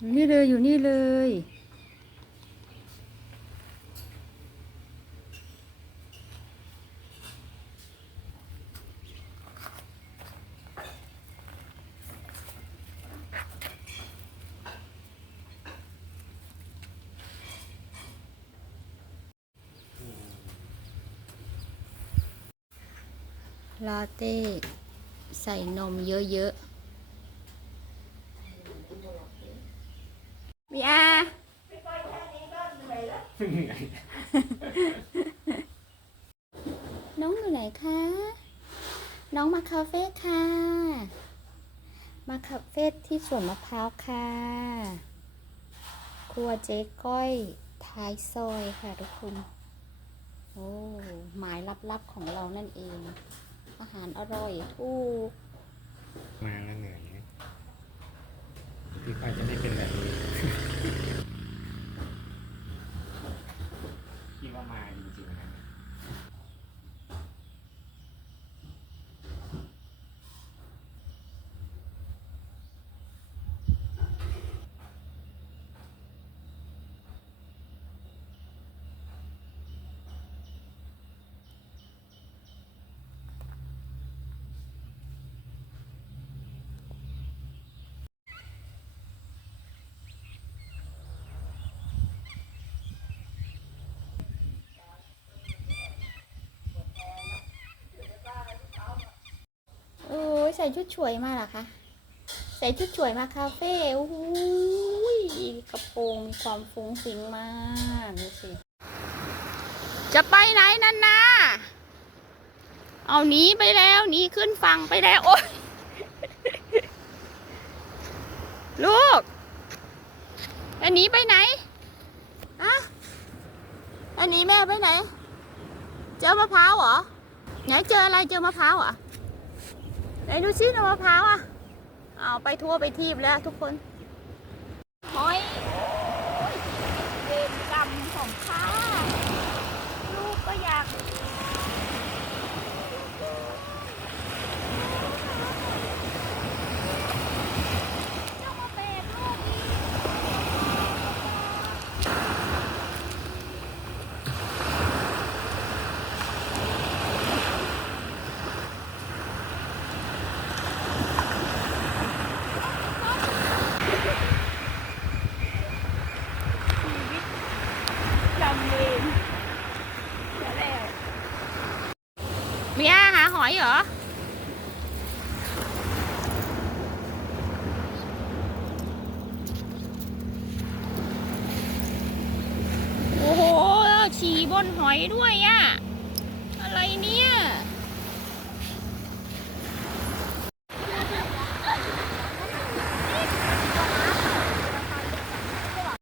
อยู่นี่เลยอยู่นี่เลย ลาเต้ ใส่นมเยอะๆ มีอาน้องอยู่ไหนคะ น้องมาคาเฟ่ค่ะ มาคาเฟ่ที่สวนมะพร้าวค่ะ ครัวเจ๊ก้อยท้ายซอยค่ะทุกคน โอ้ หมายลับๆของเรานั่นเอง อาหารอร่อยถูก มาแล้วเหนื่อยเนี่ยพี่ฝ้ายจะไม่เป็นแบบนี้ พี่ว่ามาจริงๆนะ โอ้ย ใส่ชุดช่วยมาหรอคะ ใส่ชุดช่วยมาคาเฟ่โอ้โหยกระโปรงมีความฟุ้งฟิ้งมากดูสิ จะไปไหนนั่นนะเอาหนีไปแล้วหนีขึ้นฝั่งไปแล้ว โอ๊ยลูกจะหนีไปไหนอะจะหนีแม่ไปไหน เจอมะพร้าวเหรอ ไหนเจออะไรเจอมะพร้าวเหรอ ไหนดูซินะมะพร้าวอะเอาไปทั่วไปทีบแล้วทุกคนหอยโอ้ยเวรกรรมของข้าลูกก็อยาก เจ้ามาเปดลูกอีกจำเวรจะแล้ว มีอาหาหอยเหรอ โอ้โหฉี่บนหอยด้วยอะอะไรเนี่ย